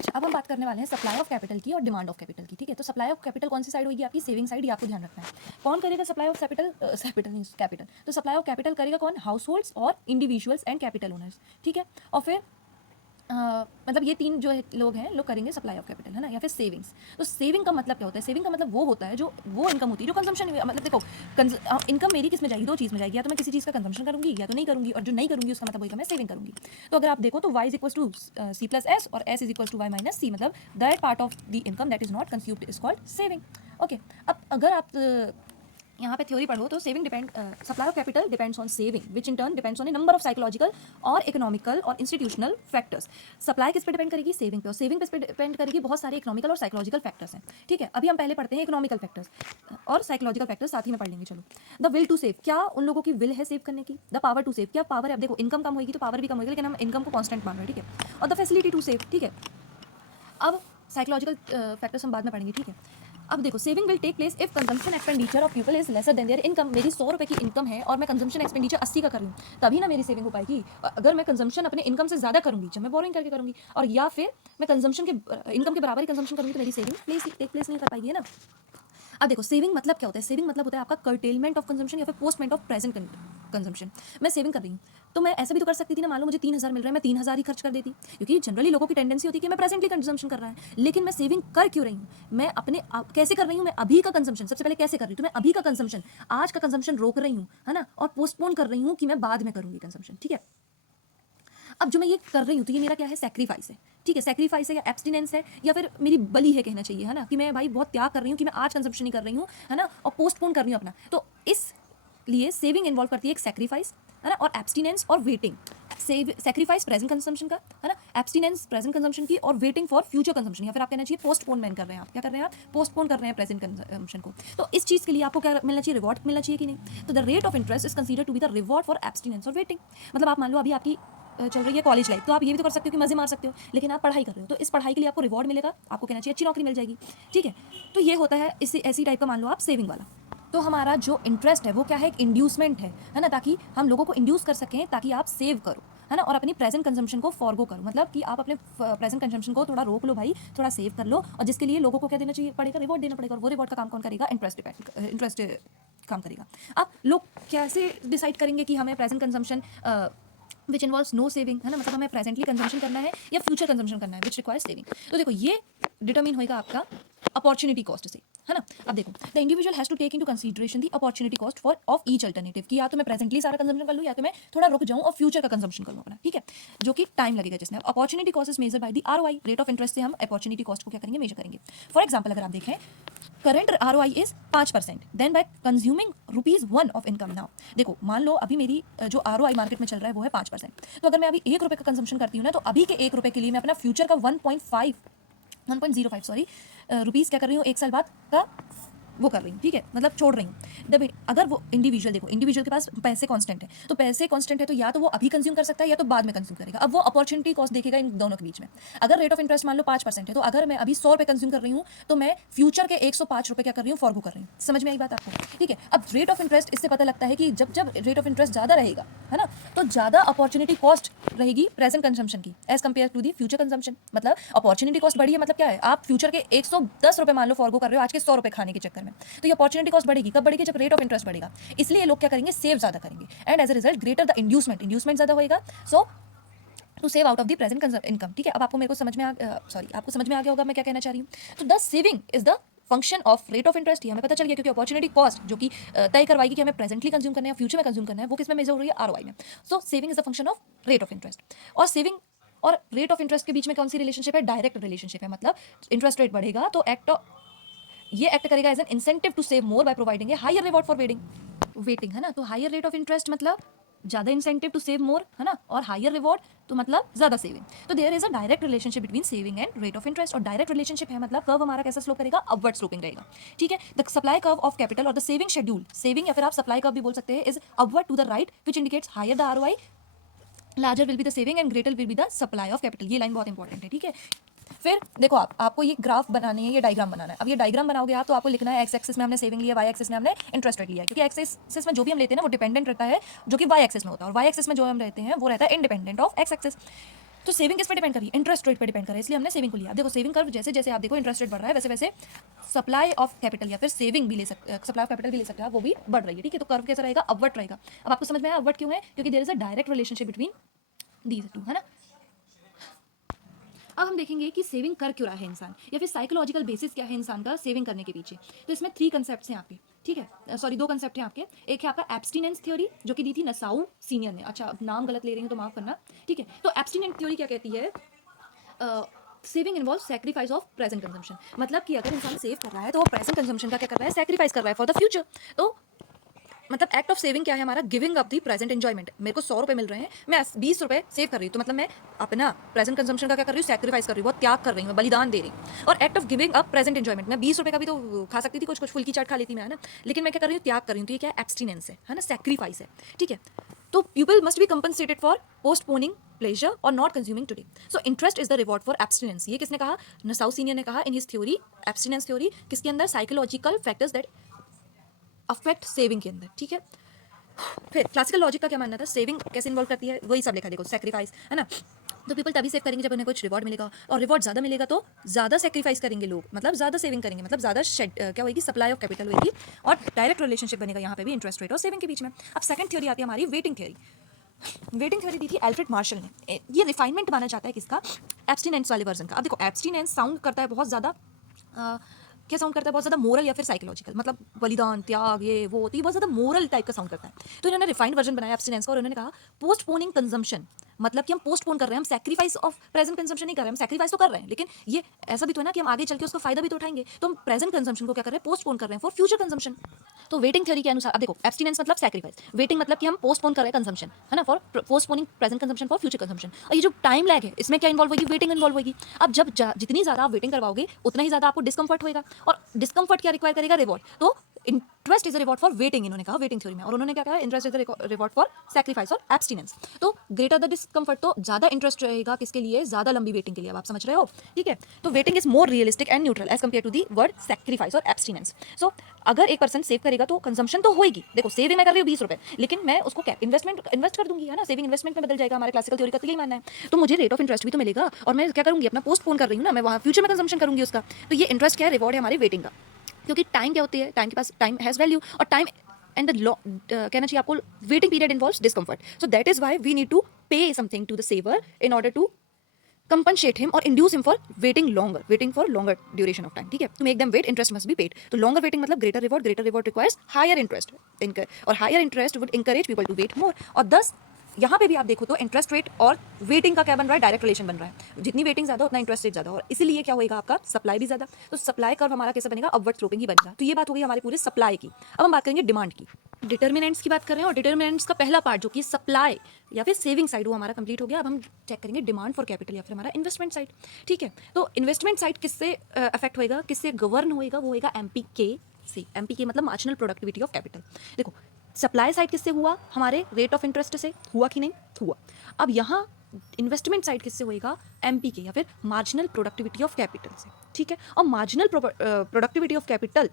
अच्छा, अब हम बात करने वाले हैं सप्लाई ऑफ कैपिटल की और डिमांड ऑफ कैपिटल की। ठीक है, तो सप्लाई ऑफ कैपिटल कौन सी साइड होगी आपकी? सेविंग साइड, ये आपको ध्यान रखना है। कौन करेगा सप्लाई ऑफ कैपिटल? कैपिटल नहीं, कैपिटल। तो सप्लाई ऑफ कैपिटल करेगा कौन? हाउस होल्ड्स और इंडिविजुअल्स एंड कैपिटल ओनर्स। ठीक है, और फिर मतलब ये तीन जो लोग हैं, लोग करेंगे सप्लाई ऑफ कैपिटल, है ना, या फिर सेविंग्स। तो सेविंग का मतलब क्या होता है? सेविंग का मतलब वो होता है जो वो इनकम होती है जो कंजम्पशन, मतलब देखो इनकम मेरी किस में जाएगी? दो चीज़ में जाएगी, या तो मैं किसी चीज़ का कंजम्पशन करूंगी या तो नहीं करूंगी, और जो नहीं करूंगी उसका मतलब वही का मैं सेविंग करूंगी। तो अगर आप देखो तो y is equal to c plus s और s is equal to y minus c, मतलब that part of the income that is not consumed is called saving. Okay, अब अगर आप यहाँ पे थ्योरी पढ़ो तो supply of capital depends on saving which in turn depends on a number of psychological और economical और इंस्टीट्यूशनल फैक्टर्स। सप्लाई किस पे डिपेंड करेगी? सेविंग पे, और सेविंग पे डिपेंड करेगी बहुत सारे इकोनॉमिकल और साइकोलॉजिकल फैक्टर्स हैं। ठीक है, अभी हम पहले पढ़ते हैं इकोनॉमिकल फैक्टर्स और साइकोलॉजिकल फैक्टर्स साथ ही में पढ़ लेंगे। चलो, द विल टू सेव, क्या उन लोगों की विल है सेव करने की? द पावर टू सेव, क्या पावर है? अब देखो इनकम कम होगी तो पावर भी कम होगी, लेकिन हम इनकम को कॉन्स्टेंट मान रहे हैं। ठीक है, और द फैसिलिटी टू सेव। ठीक है, अब साइकोलॉजिकल फैक्टर्स हम बाद में पढ़ेंगे। ठीक है, अब देखो saving will take place if consumption expenditure of people is lesser than their income. मेरी 100 रुपये की इनकम है और मैं कंजम्पशन एक्सपेंडिचर 80 का कर रही हूँ, तभी ना मेरी सेविंग हो पाएगी। अगर मैं कंजम्पशन अपने इनकम से ज़्यादा करूँगी, जब मैं बोरिंग करके करूँगी, और या फिर मैं कंजम्पशन के इनकम के बराबर ही कंजम्पशन करूँगी, तो मेरी सेविंग टेक प्लेस नहीं कर पाएगी, है ना। अब देखो सेविंग मतलब क्या होता है? सेविंग मतलब होता है आपका कर्टेलमेंट ऑफ कंजम्पशन या फिर पोस्टमेंट ऑफ प्रेजेंट कंजम्पशन। मैं सेविंग कर रही हूँ तो मैं ऐसा भी तो कर सकती थी ना, मान लो मुझे 3,000 मिल रहा है, मैं 3,000 ही खर्च कर देती, क्योंकि जनरली लोगों की टेंडेंसी होती है कि मैं प्रेजेंटली कंजम्पशन कर रहा है। लेकिन मैं सेविंग कर क्यों रही हूँ? मैं अपने कैसे कर रही हूँ? मैं अभी का कंजम्पशन सबसे पहले कैसे कर रही हूँ? तो मैं अभी का कंजम्पशन, आज का कंजम्पशन रोक रही हूँ, है ना, और पोस्टपोन कर रही हूँ कि मैं बाद में करूँगी कंजम्पशन। ठीक है, अब जो मैं ये कर रही हूँ तो ये मेरा क्या है? सेक्रीफाइस है। ठीक है, सेक्रीफाइस है या एब्सटिनेंस है या फिर मेरी बलि है कहना चाहिए, है ना, कि मैं भाई बहुत त्याग कर रही हूँ कि मैं आज कंजम्पशन नहीं कर रही हूँ, है ना, और पोस्टपोन कर रही हूँ अपना। तो इसलिए सेविंग इन्वॉल्व करती है एक सेक्रीफाइस, है ना, और एब्सटिनेंस और वेटिंग। सेक्रीफाइस प्रेजेंट कंजम्पशन का, है ना, एब्सटिनेंस प्रेजेंट कंजम्पशन की, और वेटिंग फॉर फ्यूचर कंजम्पशन, या फिर आप कहना चाहिए पोस्टपोनमेंट कर रहे हैं। आप क्या कर रहे हैं? आप पोस्टपोन कर रहे हैं प्रेजेंट कंजम्पशन को। तो इस चीज़ के लिए आपको क्या मिलना चाहिए? रिवॉर्ड मिलना चाहिए कि नहीं? तो the rate of interest is consider to be the reward for abstinence और वेटिंग। मतलब आप मान लो अभी आपकी चल रही है कॉलेज लाइफ, तो आप ये भी तो कर सकते हो कि मजे मार सकते हो, लेकिन आप पढ़ाई कर रहे हो, तो इस पढ़ाई के लिए आपको रिवॉर्ड मिलेगा, आपको कहना चाहिए अच्छी नौकरी मिल जाएगी। ठीक है, तो ये होता है इसी ऐसी टाइप का, मान लो आप सेविंग वाला। तो हमारा जो इंटरेस्ट है वो क्या है? एक इंड्यूसमेंट है ना, ताकि हम लोगों को इंड्यूस कर सकें ताकि आप सेव करो, है ना, और अपनी प्रेजेंट कंजम्पशन को फॉरगो करो, मतलब कि आप अपने प्रेजेंट कंजम्पशन को थोड़ा रोक लो भाई, थोड़ा सेव कर लो, और जिसके लिए लोगों को क्या देना चाहिए पड़ेगा? रिवॉर्ड देना पड़ेगा, और वो रिवॉर्ड का काम कौन करेगा? इंटरेस्ट काम करेगा। अब लोग कैसे डिसाइड करेंगे कि हमें present consumption which involves no saving, है ना, मतलब हमें प्रेजेंटली कंजम्पशन करना है या फ्यूचर कंजम्पशन करना है विच रिक्वायर्स सेविंग? तो देखो ये डिटरमिन होगा आपका अपॉर्चुनिटी कॉस्ट से, है ना। अब देखो the individual has to take into consideration the opportunity cost for of each alternative, कि या तो मैं प्रेजेंटली सारा कंजम्पशन कर लूँ या तो मैं थोड़ा रुक जाऊँ और फ्यूचर का कंजम्पशन कर लूँ अपना। ठीक है, जो कि टाइम लगेगा जिसमें। Opportunity cost is measure by the ROI, rate of interest से हम अपॉर्चुनिटी कॉस्ट को क्या करेंगे? मेजर करेंगे। फॉर एग्जाम्पल अगर आप देखें current ROI is 5%, then by consuming ₹1 of income. Now देखो मान लो अभी मेरी जो आरओआई मार्केट में चल रहा है वो है 5%, तो अगर मैं अभी 1 रुपये का कंजम्पशन करती हूँ ना, तो अभी के 1 रुपये के लिए मैं अपना फ्यूचर का 1.05 सॉरी रुपीज़ क्या कर रही हूँ? 1 साल बाद का वो कर रही हूँ। ठीक है, मतलब छोड़ रही हूँ। जब अगर वो इंडिविजुअल, देखो इंडिविजुअल के पास पैसे कांस्टेंट है, तो पैसे कांस्टेंट है तो या तो वो अभी कंज्यूम कर सकता है या तो बाद में कंज्यूम करेगा। अब वो अपॉर्चुनिटी कॉस्ट देखेगा इन दोनों के बीच में। अगर रेट ऑफ इंटरेस्ट मान लो 5% है, तो अगर मैं अभी 100 रुपये कंज्यूम कर रही हूँ तो मैं फ्यूचर के 105 रुपये क्या कर रही हूँ? फॉरगो कर रही हूँ। समझ में आई बात आपको? ठीक है, अब रेट ऑफ इंटरेस्ट इससे पता लगता है कि जब जब रेट ऑफ इंटरेस्ट ज़्यादा रहेगा, है ना, तो ज़्यादा अपॉर्चुनिटी कॉस्ट रहेगी प्रेजेंट कंजम्पशन की as compare to the future consumption. मतलब अपॉर्चुनिटी कॉस्ट बढ़ी है, मतलब क्या है? आप फ्यूचर के 110 रुपये मान लो फॉरगो कर रहे हो आज के 100 रुपये खाने के चक्कर में, तो ये अपॉर्चुनिटी कॉस्ट बढ़ेगी। कब बढ़ेगी? जब रेट ऑफ इंटरेस्ट बढ़ेगा। इसलिए लोग क्या करेंगे? सेव ज़्यादा करेंगे, and as a result greater the inducement ज़्यादा होएगा, so to save out of the present income. ठीक है, अब आपको मेरे को समझ में आपको समझ में आ गया होगा मैं क्या कहना चाह रही हूँ। तो the saving is the function of rate of interest, ये हमें पता चल गया, क्योंकि अपॉर्चुनिटी कॉस्ट जो कि तय करवाएगी कि हमें प्रेजेंटली कंज्यूम करना है या फ्यूचर में कंज्यूम करना है, वो किस में मेजर हो रही है? आरओआई में। So saving is the function of rate of interest. और सेविंग और रेट ऑफ इंटरेस्ट के बीच में कौन सी रिलेशनशिप है? डायरेक्ट रिलेशनशिप है, मतलब इंटरेस्ट रेट बढ़ेगा तो ये एक्ट करेगा as an incentive to save more by providing a higher reward for waiting, है ना। तो हायर रेट ऑफ इंटरेस्ट मतलब ज़्यादा इंसेंटिव टू सेव मोर, है ना, और हायर रिवॉर्ड तो मतलब ज़्यादा सेविंग। तो there is a direct relationship between saving and rate of interest, और डायरेक्ट रिलेशनशिप है मतलब कर्व हमारा कैसा स्लोप करेगा? अपवर्ड स्लोपिंग रहेगा। ठीक है, the supply curve of capital और द सेविंग शेड्यूल, सेविंग या फिर आप सप्लाई कर्व भी बोल सकते हैं, is upward to the right which indicates higher the ROI, larger will be the saving and greater will be the supply of capital. ये line बहुत इंपॉर्टेंट है। ठीक है, फिर देखो आपको ये ग्राफ बनानी है, ये डायग्राम बनाना है। अब ये डायग्राम बनाओगे आप तो आपको लिखना है एक्स एक्सिस में हमने सेविंग लिया, वाई एक्सिस में हमने इंटरेस्ट रेट लिया है, क्योंकि एक्स एक्सिस में जो भी हम लेते हैं ना वो डिपेंडेंट रहता है जो कि वाई एक्सिस में होता है, और वाई एक्सिस में जो हम रहते हैं वो रहता है इंडिपेंडेंट ऑफ एक्स एक्सिस। तो सेविंग किस पे डिपेंड करी, इंटरेस्ट रेट पे डिपेंड करे, इसलिए हमने सेविंग को लिया। अब देखो सेविंग कर्व जैसे जैसे आप देखो इंटरेस्ट रेट बढ़ रहा है वैसे वैसे सप्लाई ऑफ कैपिटल या फिर सेविंग भी ले सकते, सप्लाई ऑफ कैपिटल भी ले सकते हैं, वो भी बढ़ रही है, ठीक है। तो कर्व कैसा रहेगा, अपवर्ड रहेगा। अब आपको समझ में आया अपवर्ड क्यों है, क्योंकि there is a direct relationship between these two, है ना। अब हम देखेंगे कि सेविंग कर क्यों रहा है इंसान, या फिर साइकोलॉजिकल बेसिस क्या है इंसान का सेविंग करने के पीछे। तो इसमें 3 कंसेप्ट्स हैं आपके, ठीक है, सॉरी 2 कंसेप्ट हैं आपके। एक है आपका एब्सटिनेंस थ्योरी जो कि दी थी नसाउ सीनियर ने, अच्छा नाम गलत ले रही हूँ तो माफ करना, ठीक है। तो एब्सटिनेंस थ्योरी क्या कहती है, saving involve sacrifice of present consumption, मतलब कि अगर इंसान सेव कर रहा है तो वो प्रेजेंट कंजम्पशन का क्या कर रहा है, सैक्रिफाइस कर रहा है फॉर द फ्यूचर। तो मतलब एक्ट ऑफ सेविंग क्या है हमारा, giving up the present enjoyment. मेरे को 100 रुपये मिल रहे हैं, मैं 20 रुपये सेव कर रही हूँ, तो मतलब मैं अपना प्रेजेंट कंजम्पशन का क्या कर रही हूँ, सैक्रिफाइस कर रही हूँ, बहुत त्याग कर रही हूँ, बलिदान दे रही हूँ। और act of giving up present enjoyment, मैं 20 रुपये का भी तो खा सकती थी, कुछ कुछ फुल्की चाट खा लेती मैं, है ना, लेकिन मैं क्या कर रही हूँ, त्याग कर रही हूँ। तो ये क्या है, एब्सटिनेंस है ना, सैक्रिफाइस है, ठीक है। तो people must be compensated for postponing pleasure और not consuming today. So interest is the reward for abstinence. ये किसने कहा, नसाउ सीनियर ने कहा in his theory abstinence theory, किसके अंदर, psychological factors that affect saving के अंदर, ठीक है। फिर क्लासिकल लॉजिक का क्या मानना था, सेविंग कैसे इन्वॉल्व करती है, वही सब लिखा देखो, सैक्रिफाइस, है ना। तो पीपल तभी सेव करेंगे जब उन्हें कुछ रिवॉर्ड मिलेगा, और रिवॉर्ड ज़्यादा मिलेगा तो ज़्यादा सेक्रीफाइस करेंगे लोग, मतलब ज़्यादा सेविंग करेंगे, मतलब ज़्यादा क्या होगी, सप्लाई ऑफ कैपिटल होगी, और डायरेक्ट रिलेशनशिप बनेगा यहाँ पे भी इंटरेस्ट रेट और सेविंग के बीच में। अब सेकंड थ्योरी आती है हमारी वेटिंग थ्योरी। वेटिंग थ्योरी दी थी एल्फ्रेड मार्शल ने। ये रिफाइनमेंट माना जाता है किसका, एब्सटिनेंस वाले वर्जन का। अब देखो एब्सटिनेंस साउंड करता है बहुत ज़्यादा क्या साउंड करता है, बहुत ज़्यादा मोरल या फिर साइकोलॉजिकल, मतलब बलिदान त्याग ये वो, तो ये बहुत ज़्यादा मोरल टाइप का साउंड करता है। तो इन्होंने रिफाइंड वर्जन बनाया एब्सटिनेंस का, और उन्होंने कहा पोस्टपोनिंग कंजम्पशन, मतलब कि हम पोस्टपोन कर रहे हैं, हम सैक्रिफाइस ऑफ प्रेजेंट कंजम्पशन नहीं कर रहे हैं, हम सैक्रिफाइस तो कर रहे हैं, लेकिन ये ऐसा भी तो है ना कि हम आगे चल के उसका फायदा भी तो उठाएंगे, तो हम प्रेजेंट कंजम्पशन को क्या कर रहे हैं, पोस्टपोन कर रहे हैं फॉर फ्यूचर कंजम्पशन। तो वेटिंग थ्योरी के अनुसार अब देखो एब्सटिनेंस मतलब सैक्रिफाइस, वेटिंग मतलब कि हम पोस्टपोन कर रहे हैं कंजम्पशन, है ना, for postponing present consumption for future consumption. और ये जो टाइम लैग है इसमें क्या इन्वॉल्व होगी, वेटिंग इन्वॉल्व होगी। अब जब जितनी ज़्यादा आप वेटिंग करवाओगे उतना ही ज़्यादा आपको डिस्कंफर्ट होगा, और डिस्कंफर्ट क्या रिक्वायर करेगा, रिवॉर्ड। तो interest is a reward for waiting, इन्होंने कहा वेटिंग थ्योरी में, और उन्होंने क्या कहा, interest is a reward for sacrifice और एब्सटिनेंस। तो ग्रेटर द डिस्कंफर्ट, तो ज़्यादा इंटरेस्ट रहेगा किसके लिए, ज़्यादा लंबी वेटिंग के लिए। अब आप समझ रहे हो, ठीक है। तो waiting is more realistic and neutral as compare to the word sacrifice और एब्सटिनेंस। सो अगर एक पर्सन सेव करेगा तो कंजम्पशन तो होगी, देखो सेविंग मैं कर रही हूँ 20 रुपये, लेकिन मैं उसको क्या इन्वेस्ट कर दूंगी, है ना, सेविंग इन्वेस्टमेंट में बदल जाएगा, हमारे क्लासिकल थ्योरी का तो यही मानना है। तो मुझे रेट ऑफ इंटरेस्ट भी तो मिलेगा, और मैं क्या करूंगी, अपना पोस्टपोन कर रही हूँ ना, मैं वहाँ फ्यूचर में कंजम्पशन करूंगी उसका। तो ये इंटरेस्ट क्या है, रिवॉर्ड है हमारी वेटिंग का, क्योंकि टाइम क्या होती है, टाइम के पास टाइम हैज़ वैल्यू, और टाइम एंड द कहना चाहिए आपको, waiting period involves discomfort. So that is why we need to pay something to the saver in order to compensate him or induce him for waiting for longer duration of time, ठीक है। to make them wait interest must be paid, तो longer waiting मतलब greater reward requires higher interest, और higher interest would encourage people to wait more, और thus यहाँ पे भी आप देखो तो इंटरेस्ट रेट और वेटिंग का क्या बन रहा है, डायरेक्ट रिलेशन बन रहा है, जितनी वेटिंग ज़्यादा उतना इंटरेस्ट रेट ज़्यादा, और इसीलिए क्या होगा आपका सप्लाई भी ज़्यादा, तो सप्लाई कर्व हमारा कैसे बनेगा, अपवर्ड स्लोपिंग ही बनेगा। तो ये बात हो गई हमारे पूरे सप्लाई की। अब हम बात करेंगे डिमांड की, डिटर्मिनेंट्स की बात कर रहे हैं, और डिटर्मिनेंट्स का पहला पार्ट जो कि सप्लाई या फिर सेविंग साइड वो हमारा कंप्लीट हो गया। अब हम चेक करेंगे डिमांड फॉर कैपिटल या फिर हमारा इन्वेस्टमेंट साइड, ठीक है। तो इन्वेस्टमेंट साइड किससे अफेक्ट होएगा, किससे गवर्न होएगा, वो होएगा MPK से। MPK मतलब मार्जिनल प्रोडक्टिविटी ऑफ कैपिटल। देखो सप्लाई साइड किससे हुआ, हमारे रेट ऑफ इंटरेस्ट से हुआ कि नहीं हुआ। अब यहाँ इन्वेस्टमेंट साइड किससे होएगा, MPK या फिर मार्जिनल प्रोडक्टिविटी ऑफ कैपिटल से, ठीक है। और मार्जिनल प्रोडक्टिविटी ऑफ कैपिटल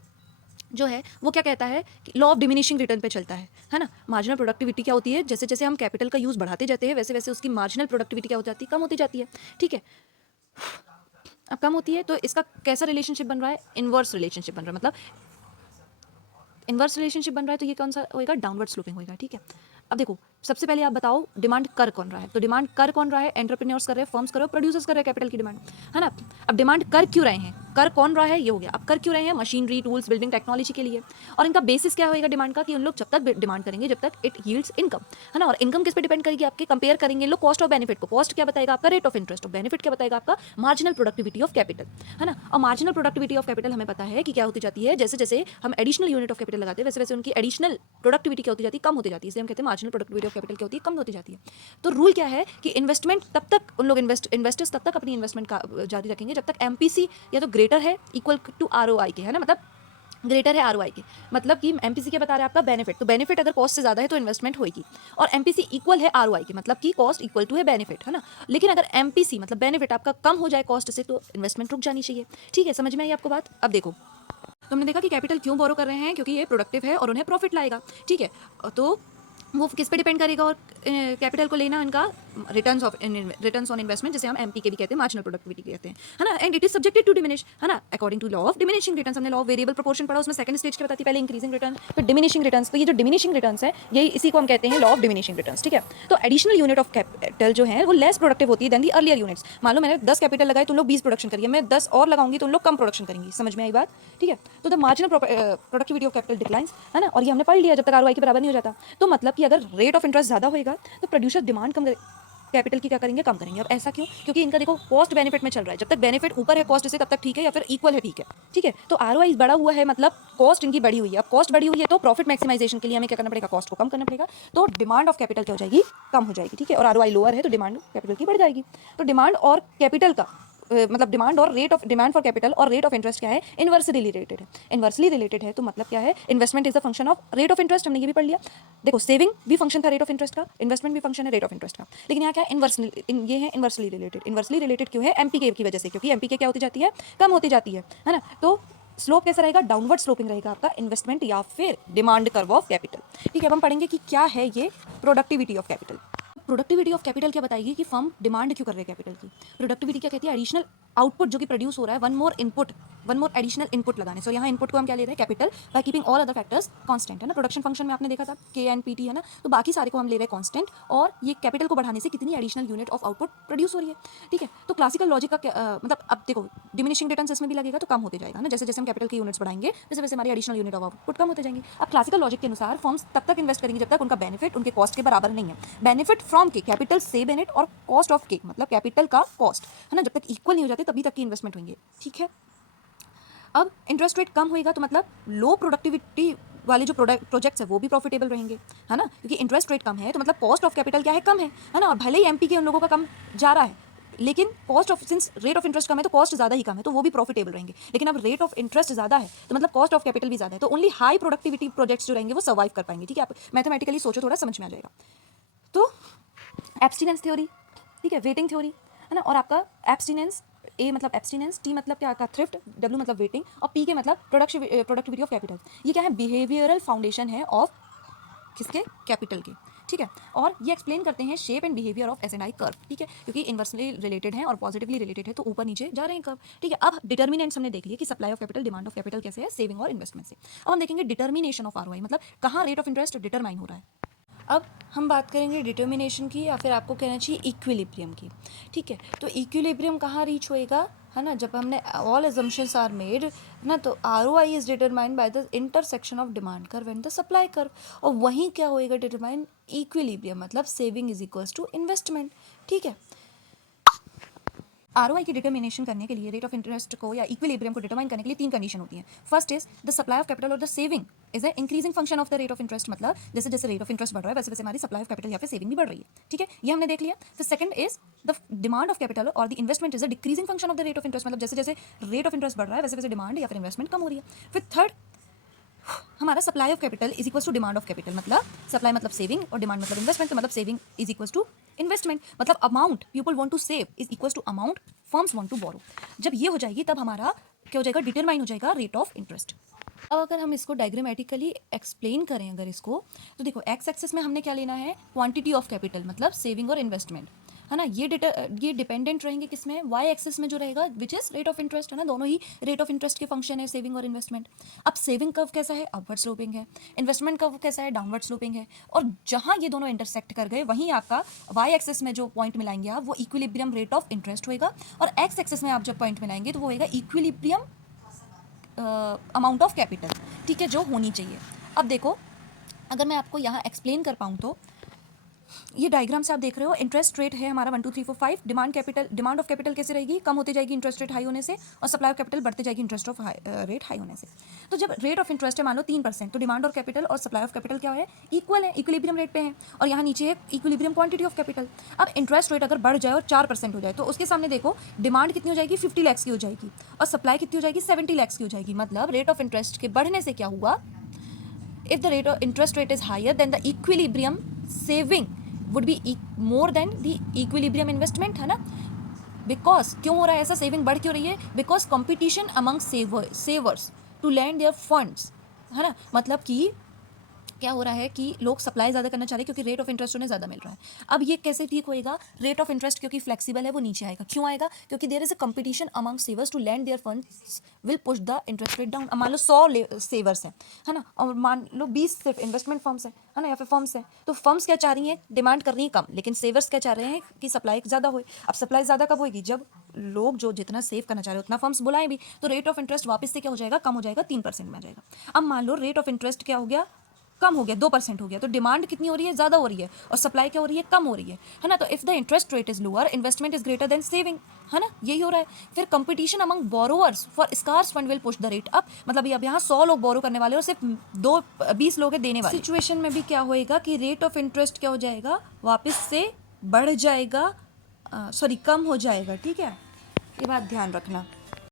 जो है वो क्या कहता है कि लॉ ऑफ डिमिनिशिंग रिटर्न पे चलता है ना। मार्जिनल प्रोडक्टिविटी क्या होती है, जैसे जैसे हम कैपिटल का यूज़ बढ़ाते जाते हैं वैसे वैसे उसकी मार्जिनल प्रोडक्टिविटी क्या हो जाती है, कम होती जाती है, ठीक है। अब कम होती है तो इसका कैसा रिलेशनशिप बन रहा है, इनवर्स रिलेशनशिप बन रहा है, मतलब इनवर्स रिलेशनशिप बन रहा है, तो ये कौन सा होएगा, डाउनवर्ड स्लोपिंग होएगा, ठीक है। अब देखो सबसे पहले आप बताओ डिमांड कर कौन रहा है, तो डिमांड कर कौन रहा है, एंटरप्रेन्योर्स कर रहे हैं, फर्म्स कर रहे हैं, प्रोड्यूसर्स कर रहे हैं कैपिटल की डिमांड, है ना। अब डिमांड कर क्यों रहे हैं, कर कौन रहा है ये हो गया। अब कर क्यों रहे हैं, मशीनरी टूल्स बिल्डिंग टेक्नोलॉजी के लिए, और इनका बेसिस क्या होएगा डिमांड का, कि उन लोग जब तक डिमांड करेंगे जब तक इट यील्ड्स इनकम, है ना। और इनकम किस पे डिपेंड करेगी, आपके कंपेयर करेंगे लोग कॉस्ट और बेनिफिट को, कॉस्ट क्या बताएगा आपका रेट ऑफ इंटरेस्ट, और बेनिफिट क्या बताएगा आपका मार्जिनल प्रोडक्टिविटी ऑफ कैपिटल, है ना। और मार्जिनल प्रोडक्टिविटी ऑफ कैपिटल हमें पता है कि क्या होती जाती है, जैसे जैसे हम एडिशनल यूनिट ऑफ कैपिटल लगाते हैं वैसे वैसे उनकी एडिशनल प्रोडक्टिविटी क्या होती जाती है, कम होती जाती है, इसलिए हम कहते हैं मार्जिनल प्रोडक्टिविटी ऑफ कैपिटल क्या होती है, कम होती जाती है। तो रूल क्या है कि इन्वेस्टमेंट तब तक उन लोग इन्वेस्टर्स तब तक अपनी इन्वेस्टमेंट का जारी रखेंगे जब तक MPC या तो ग्रेटर है इक्वल टू ROI के, है ना, मतलब ग्रेटर है ROI के, मतलब कि MPC क्या बता रहा है आपका बेनिफिट, तो बेनिफिट अगर कॉस्ट से ज़्यादा है तो इन्वेस्टमेंट होगी, और MPC इक्वल है ROI के, मतलब कि कॉस्ट इक्वल टू है बेनिफिट, है ना। लेकिन अगर MPC मतलब बेनिफिट आपका कम हो जाए कॉस्ट से तो इन्वेस्टमेंट रुक जानी चाहिए, ठीक है। समझ में आई आपको बात। अब देखो तो हमने देखा कि कैपिटल क्यों बोरो कर रहे हैं, क्योंकि ये प्रोडक्टिव है और उन्हें प्रॉफिट लाएगा, ठीक है। तो वो किस पे डिपेंड करेगा, और कैपिटल को लेना इनका रिटर्न्स ऑन इन्वेस्टमेंट, जिसे हम एमपी के भी कहते हैं, मार्जिनल प्रोडक्टिविटी कहते हैं, है ना, and it is subjected to diminish, है ना, according to law of diminishing returns. हमने लॉ ऑफ वेरिएबल प्रोपोर्शन पढ़ा, उसमें सेकंड स्टेज क्या बताती है, पहले इंक्रीजिंग रिटर्न फिर डिमिनिशिंग रिटर्न्स। तो ये जो डिमिनिशिंग रिटर्न्स है यही इसी को हम कहते हैं लॉ ऑफ डिमिनिशिंग रिटर्न्स, ठीक है। तो एडिशनल यूनिट ऑफ कैपिटल जो है वो लेस प्रोडक्टिव होती है देन दी अर्लियर यूनिट्स। मान लो मैंने 10 कैपिटल लगाए, तुम लोग 20 प्रोडक्शन करिए, मैं 10 और लगाऊंगी तो उन लोग कम प्रोडक्शन करेंगी। समझ में आई बात, ठीक है। तो the marginal productivity of capital declines, है ना, और ये हमने पढ़ लिया जब तक आरओआई के बराबर नहीं हो जाता। तो मतलब कि अगर रेट ऑफ इंटरेस्ट ज़्यादा होएगा तो प्रोड्यूसर डिमांड कम कैपिटल की क्या करेंगे, कम करेंगे। अब ऐसा क्यों, क्योंकि इनका देखो कॉस्ट बेनिफिट में चल रहा है, जब तक बेनिफिट ऊपर है कॉस्ट से तब तक ठीक है, या फिर इक्वल है, ठीक है, ठीक है। तो आरओआई बढ़ा हुआ है मतलब कॉस्ट इनकी बढ़ी हुई है। अब कॉस्ट बढ़ी हुई है तो प्रॉफिट मैक्सिमाइजेशन के लिए हमें क्या करना पड़ेगा, कॉस्ट को कम करना पड़ेगा। तो डिमांड ऑफ कैपिटल क्या हो जाएगी, कम हो जाएगी, ठीक है। और आरओआई लोअर है तो डिमांड कैपिटल की बढ़ जाएगी। तो डिमांड और कैपिटल का मतलब डिमांड और rate of demand for capital और रेट ऑफ इंटरेस्ट क्या है, इनवर्सली रिलेटेड है। इनवर्सली रिलेटेड है तो मतलब क्या है, investment is a function of rate of interest, हमने ये भी पढ़ लिया। देखो सेविंग भी फंक्शन था रेट ऑफ इंटरेस्ट का, इन्वेस्टमेंट भी फंक्शन है रेट ऑफ इंटरेस्ट का, लेकिन यहाँ क्या है, ये है इनवर्सली रिलेटेड। इनवर्सली रिलेटेड क्यों है, एमपीके की वजह से, क्योंकि एमपीके क्या होती जाती है, कम होती जाती है ना। तो स्लोप कैसा रहेगा, डाउनवर्ड स्लोपिंग रहेगा आपका इन्वेस्टमेंट या फिर डिमांड कर्व ऑफ कैपिटल, ठीक है। अब हम पढ़ेंगे कि क्या है ये productivity of capital. Productivity of capital क्या बताएगी कि फर्म डिमांड क्यों कर रहे हैं कैपिटल की। प्रोडक्टिविटी क्या कहती है, एडिशनल आउटपुट जो कि प्रोड्यूस हो रहा है, वन मोर एडिशनल इनपुट लगाने। सो यहाँ इनपुट को हम क्या ले रहे हैं, capital, by keeping all other factors constant, है ना। प्रोडक्शन फंक्शन में आपने देखा था के एन पी टी, है ना, तो बाकी सारे को हम ले रहे हैं कांस्टेंट, और ये कैपिटल को बढ़ाने से कितनी additional unit of output produce हो रही है, ठीक है। तो क्लासिकल लॉजिक का मतलब अब देखो डिमिनिशिंग रिटर्न्स इसमें भी लगेगा तो कम होते जाएगा ना, जैसे जैसे हम कैपिटल की यूनिट्स बढ़ाएंगे वैसे वैसे हमारी एडिशनल यूनिट ऑफ आउटपुट कम होते जाएंगे। अब क्लासिकल लॉजिक के अनुसार फर्म्स तब तक इन्वेस्ट करेंगे जब तक उनका बेनिफिट उनके कॉस्ट के बराबर नहीं है। बेनिफिट फ्रॉम के, कैपिटल से बेनिफिट, और कॉस्ट ऑफ के मतलब कैपिटल का कॉस्ट, है ना, जब तक इक्वल नहीं हो जाते तभी तक की इन्वेस्टमेंट होंगे, ठीक है। अब इंटरेस्ट रेट कम होएगा तो मतलब लो प्रोडक्टिविटी वाले जो प्रोजेक्ट्स है वो भी प्रॉफिटेबल रहेंगे, है ना, क्योंकि इंटरेस्ट रेट कम है तो मतलब कॉस्ट ऑफ कैपिटल क्या है, कम है ना। और भले ही एमपी के उन लोगों का कम जा रहा है, लेकिन cost of since rate of interest कम है तो कॉस्ट ज़्यादा ही कम है तो वो भी प्रॉफिटेबल रहेंगे। लेकिन अब रेट ऑफ इंटरेस्ट ज़्यादा है तो मतलब कॉस्ट ऑफ कैपिटल भी ज़्यादा है, तो ओनली हाई प्रोडक्टिविटी प्रोजेक्ट्स जो रहेंगे वो सर्वाइव कर पाएंगे, ठीक है। आप मैथमेटिकली सोचो, थोड़ा समझ में आ जाएगा। तो एब्सटिनेंस थ्योरी, ठीक है, वेटिंग थ्योरी, है ना, और आपका एब्सटिनेंस, ए मतलब एब्सटिनेंस, टी मतलब क्या, आपका थ्रिफ्ट, डब्ल्यू मतलब वेटिंग, और पी के मतलब प्रोडक्टिविटी ऑफ कैपिटल। ये क्या है, बिहेवियरल फाउंडेशन है ऑफ किसके, कैपिटल के, ठीक है। और ये एक्सप्लेन करते हैं shape and behaviour of S and I curve, ठीक है, क्योंकि इन्वर्सली रिलेटेड है और पॉजिटिवली रिलेटेड है तो ऊपर नीचे जा रहे हैं कर्व, ठीक है। अब डिटर्मिनेंट्स हमने देख लिया कि supply of capital, demand of capital कैसे है, सेविंग और इन्वेस्टमेंट से। अब हम देखेंगे डिटर्मिनेशन ऑफ आरओआई, मतलब कहाँ रेट ऑफ इंटरेस्ट डिटरमाइन हो रहा है। अब हम बात करेंगे डिटर्मिनेशन की, या फिर आपको कहना चाहिए इक्विलिब्रियम की, ठीक है। तो इक्विलिब्रियम कहाँ रीच होएगा, है ना, जब हमने ऑल एजम्पशंस आर मेड ना, तो ROI is determined by the intersection of demand curve and the supply curve, और वहीं क्या होएगा डिटरमाइन, इक्विलिब्रियम, मतलब saving is equals to investment, ठीक है। आरओआई की डिटर्मिनेशन करने के लिए रेट ऑफ इंटरेस्ट को या इक्विलिब्रियम को डिटरमाइन करने के लिए 3 कंडीशन होती हैं। First is the supply of capital और the saving is a increasing function of the rate of interest, मतलब जैसे जैसे रेट ऑफ इंटरेस्ट बढ़ रहा है वैसे वैसे हमारी सप्लाई ऑफ कैपिटल या फिर सेविंग भी बढ़ रही है, ठीक है, ये हमने देख लिया। फिर second is the demand of capital और the investment is a decreasing function of the rate of interest, मतलब जैसे जैसे रेट ऑफ इंटरेस्ट बढ़ रहा है वैसे वैसे डिमांड या फिर इन्वेस्टमेंट कम हो रही है। फिर थर्ड हमारा supply of capital is equals to demand of capital, मतलब सप्लाई मतलब सेविंग और डिमांड मतलब इन्वेस्टमेंट, तो मतलब saving is equals to investment, मतलब amount people want to save is equals to amount firms want to borrow. जब ये हो जाएगी तब हमारा क्या हो जाएगा, डिटरमाइन हो जाएगा रेट ऑफ इंटरेस्ट। अब अगर हम इसको डायग्रामेटिकली एक्सप्लेन करें अगर इसको, तो देखो एक्स एक्सिस में हमने क्या लेना है, क्वांटिटी ऑफ कैपिटल, मतलब सेविंग और इन्वेस्टमेंट, है ना। ये डिपेंडेंट रहेंगे किसमें, वाई एक्सिस में जो रहेगा which is rate of interest, है ना, दोनों ही रेट ऑफ इंटरेस्ट के फंक्शन है, सेविंग और इन्वेस्टमेंट। अब सेविंग कर्व कैसा है, अपवर्ड स्लोपिंग है, इन्वेस्टमेंट कर्व कैसा है, डाउनवर्ड स्लोपिंग है, और जहां ये दोनों इंटरसेक्ट कर गए वहीं आपका वाई एक्सिस में जो पॉइंट मिलाएंगे आप वो इक्विलिब्रियम रेट ऑफ इंटरेस्ट होएगा, और एक्स एक्सिस में आप जब पॉइंट मिलाएंगे तो वो होएगा इक्विलिब्रियम अमाउंट ऑफ कैपिटल, ठीक है, जो होनी चाहिए। अब देखो अगर मैं आपको यहाँ एक्सप्लेन कर पाऊँ तो ये डायग्राम से आप देख रहे हो, इंटरेस्ट रेट है हमारा 1 2 3 4 5, डिमांड ऑफ कैपिटल कैसे रहेगी, कम होती जाएगी इंटरेस्ट रेट हाई होने से, और सप्लाई ऑफ कैपिटल बढ़ते जाएगी इंटरेस्ट ऑफ रेट हाई होने से। तो जब रेट ऑफ इंटरेस्ट है मान लो 3%, तो डिमांड ऑफ कैपिटल और सप्लाई ऑफ कैपिटल क्या है, इक्वल है, इक्विलिब्रियम रेट पे है, और यहाँ नीचे है इक्विलिब्रियम क्वांटिटी ऑफ कैपिटल। अब इंटरेस्ट रेट अगर बढ़ जाए और 4% हो जाए तो उसके सामने देखो डिमांड कितनी हो जाएगी, 50 लाख की हो जाएगी, और सप्लाई कितनी हो जाएगी, 70 लाख की हो जाएगी। मतलब रेट ऑफ इंटरेस्ट के बढ़ने से क्या हुआ, if the rate of interest rate is higher then the equilibrium saving would be more than the equilibrium investment, है ना। बिकॉज क्यों हो रहा है ऐसा, सेविंग बढ़ क्यों रही है, because competition among savers to land their funds, है ना। मतलब कि क्या हो रहा है कि लोग सप्लाई ज़्यादा करना चाह रहे हैं क्योंकि रेट ऑफ इंटरेस्ट उन्हें ज़्यादा मिल रहा है। अब ये कैसे ठीक होएगा? रेट ऑफ इंटरेस्ट क्योंकि फ्लेक्सिबल है वो नीचे आएगा। क्यों आएगा? क्योंकि there is a competition among savers to land their funds will push the interest rate down. अब मान लो 100 सेवर्स हैं, है ना, और मान लो 20 सिर्फ इन्वेस्टमेंट फर्म्स है ना, या फिर फर्म्स हैं, तो फर्म्स क्या चाह रही हैं? डिमांड कर रही हैं कम, लेकिन सेवर्स क्या चाह रहे हैं कि सप्लाई ज़्यादा हो। अब सप्लाई ज़्यादा कब होगी? जब लोग जो जितना सेव करना चाह रहे हैं उतना फर्म्स बुलाएं भी, तो रेट ऑफ इंटरेस्ट वापस से क्या हो जाएगा? कम हो जाएगा, 3% में आ जाएगा। अब मान लो रेट ऑफ इंटरेस्ट क्या हो गया? कम हो गया, 2% हो गया, तो डिमांड कितनी हो रही है? ज़्यादा हो रही है, और सप्लाई क्या हो रही है? कम हो रही है ना। तो if the interest rate is lower, investment is greater than saving, है ना, यही हो रहा है। फिर competition among borrowers for scarce fund will push the rate up. मतलब अब यहाँ 100 लोग बोरो करने वाले और सिर्फ 20 लोग हैं देने वाले। सिचुएशन में भी क्या होएगा कि रेट ऑफ इंटरेस्ट क्या हो जाएगा? वापस से बढ़ जाएगा, सॉरी कम हो जाएगा, ठीक है, ये बात ध्यान रखना।